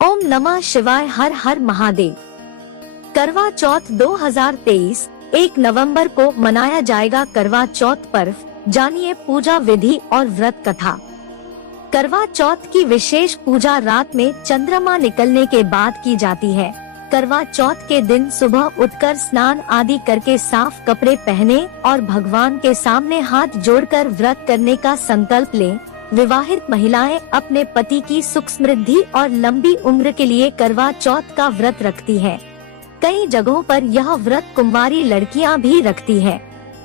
ओम नमः शिवाय। हर हर महादेव। करवा चौथ 2023 1 नवंबर को मनाया जाएगा करवा चौथ पर्व। जानिए पूजा विधि और व्रत कथा। करवा चौथ की विशेष पूजा रात में चंद्रमा निकलने के बाद की जाती है। करवा चौथ के दिन सुबह उठकर स्नान आदि करके साफ कपड़े पहने और भगवान के सामने हाथ जोड़कर व्रत करने का संकल्प लें। विवाहित महिलाएं अपने पति की सुख समृद्धि और लंबी उम्र के लिए करवा चौथ का व्रत रखती हैं। कई जगहों पर यह व्रत कुंवारी लड़कियां भी रखती हैं।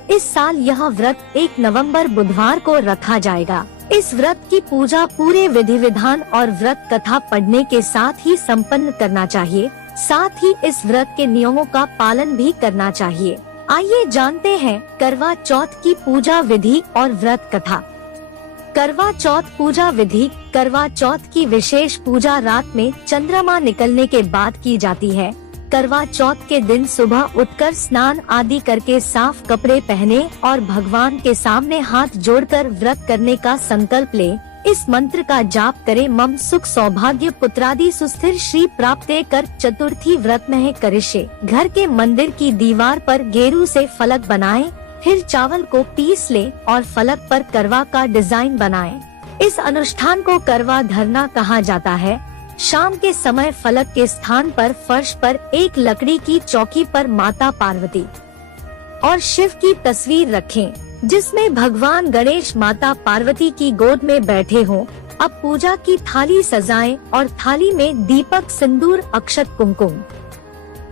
इस साल यह व्रत 1 नवंबर बुधवार को रखा जाएगा। इस व्रत की पूजा पूरे विधि विधान और व्रत कथा पढ़ने के साथ ही संपन्न करना चाहिए। साथ ही इस व्रत के नियमों का पालन भी करना चाहिए। आइए जानते हैं करवा चौथ की पूजा विधि और व्रत कथा। करवा चौथ पूजा विधि। करवा चौथ की विशेष पूजा रात में चंद्रमा निकलने के बाद की जाती है। करवा चौथ के दिन सुबह उठकर स्नान आदि करके साफ कपड़े पहने और भगवान के सामने हाथ जोड़कर व्रत करने का संकल्प ले। इस मंत्र का जाप करें। मम सुख सौभाग्य पुत्रादि सुस्थिर श्री प्राप्ते कर चतुर्थी व्रत में करिष्ये। घर के मंदिर की दीवार पर गेरू से फलक बनाएं, फिर चावल को पीस लें और फलक पर करवा का डिजाइन बनाएं। इस अनुष्ठान को करवा धरना कहा जाता है। शाम के समय फलक के स्थान पर फर्श पर एक लकड़ी की चौकी पर माता पार्वती और शिव की तस्वीर रखें, जिसमें भगवान गणेश माता पार्वती की गोद में बैठे हों। अब पूजा की थाली सजाएं और थाली में दीपक, सिंदूर, अक्षत, कुमकुम,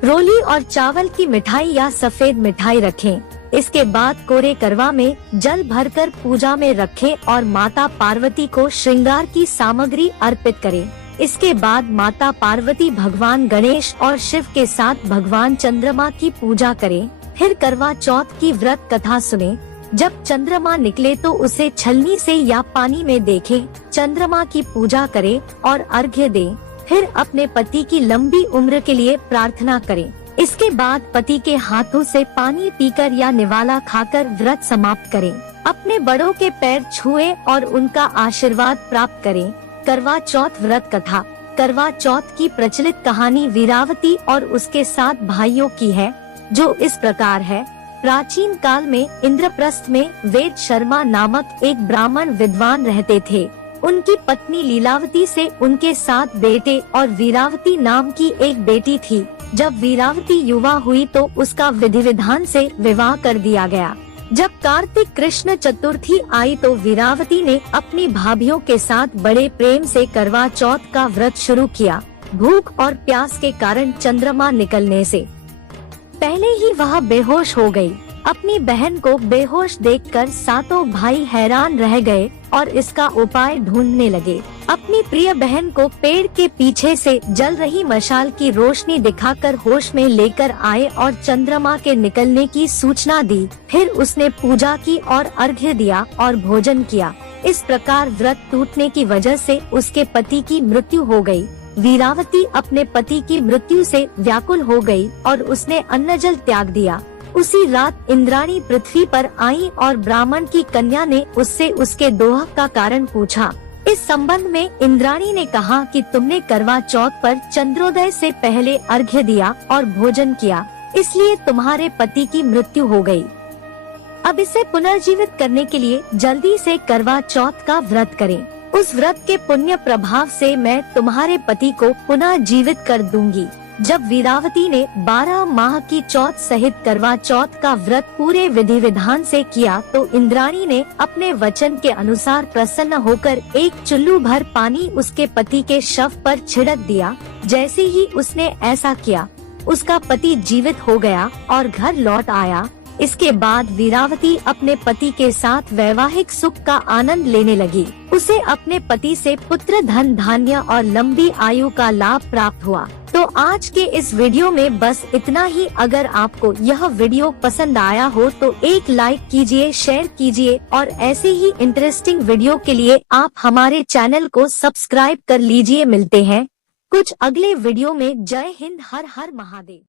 रोली और चावल की मिठाई या सफेद मिठाई रखें। इसके बाद कोरे करवा में जल भरकर पूजा में रखें और माता पार्वती को श्रृंगार की सामग्री अर्पित करें। इसके बाद माता पार्वती, भगवान गणेश और शिव के साथ भगवान चंद्रमा की पूजा करें। फिर करवा चौथ की व्रत कथा सुने। जब चंद्रमा निकले तो उसे छलनी से या पानी में देखें। चंद्रमा की पूजा करें और अर्घ्य दें। फिर अपने पति की लंबी उम्र के लिए प्रार्थना करें। इसके बाद पति के हाथों से पानी पीकर या निवाला खाकर व्रत समाप्त करें। अपने बड़ों के पैर छुएं और उनका आशीर्वाद प्राप्त करें। करवा चौथ व्रत कथा। करवा चौथ की प्रचलित कहानी वीरावती और उसके 7 भाइयों की है, जो इस प्रकार है। प्राचीन काल में इंद्रप्रस्थ में वेद शर्मा नामक एक ब्राह्मण विद्वान रहते थे। उनकी पत्नी लीलावती से उनके 7 बेटे और वीरावती नाम की एक बेटी थी। जब वीरावती युवा हुई तो उसका विधि विधान से विवाह कर दिया गया। जब कार्तिक कृष्ण चतुर्थी आई तो वीरावती ने अपनी भाभियों के साथ बड़े प्रेम से करवा चौथ का व्रत शुरू किया। भूख और प्यास के कारण चंद्रमा निकलने से पहले ही वह बेहोश हो गई। अपनी बहन को बेहोश देखकर 7 भाई हैरान रह गए और इसका उपाय ढूंढने लगे। अपनी प्रिय बहन को पेड़ के पीछे से जल रही मशाल की रोशनी दिखाकर होश में लेकर आए और चंद्रमा के निकलने की सूचना दी। फिर उसने पूजा की और अर्घ्य दिया और भोजन किया। इस प्रकार व्रत टूटने की वजह से उसके पति की मृत्यु हो गई। वीरावती अपने पति की मृत्यु से व्याकुल हो गई और उसने अन्न जल त्याग दिया। उसी रात इंद्राणी पृथ्वी पर आई और ब्राह्मण की कन्या ने उससे उसके दोह का कारण पूछा। इस संबंध में इंद्राणी ने कहा कि तुमने करवा चौथ पर चंद्रोदय से पहले अर्घ्य दिया और भोजन किया, इसलिए तुम्हारे पति की मृत्यु हो गई। अब इसे पुनर्जीवित करने के लिए जल्दी से करवा चौथ का व्रत करें। उस व्रत के पुण्य प्रभाव से मैं तुम्हारे पति को पुनः जीवित कर दूंगी। जब वीरावती ने 12 माह की चौथ सहित करवा चौथ का व्रत पूरे विधि विधान से किया तो इंद्राणी ने अपने वचन के अनुसार प्रसन्न होकर एक चुल्लू भर पानी उसके पति के शव पर छिड़क दिया। जैसे ही उसने ऐसा किया, उसका पति जीवित हो गया और घर लौट आया। इसके बाद वीरावती अपने पति के साथ वैवाहिक सुख का आनंद लेने लगी। उसे अपने पति से पुत्र, धन धान्य और लंबी आयु का लाभ प्राप्त हुआ। तो आज के इस वीडियो में बस इतना ही। अगर आपको यह वीडियो पसंद आया हो तो एक लाइक कीजिए, शेयर कीजिए और ऐसे ही इंटरेस्टिंग वीडियो के लिए आप हमारे चैनल को सब्सक्राइब कर लीजिए। मिलते हैं कुछ अगले वीडियो में। जय हिंद। हर हर महादेव।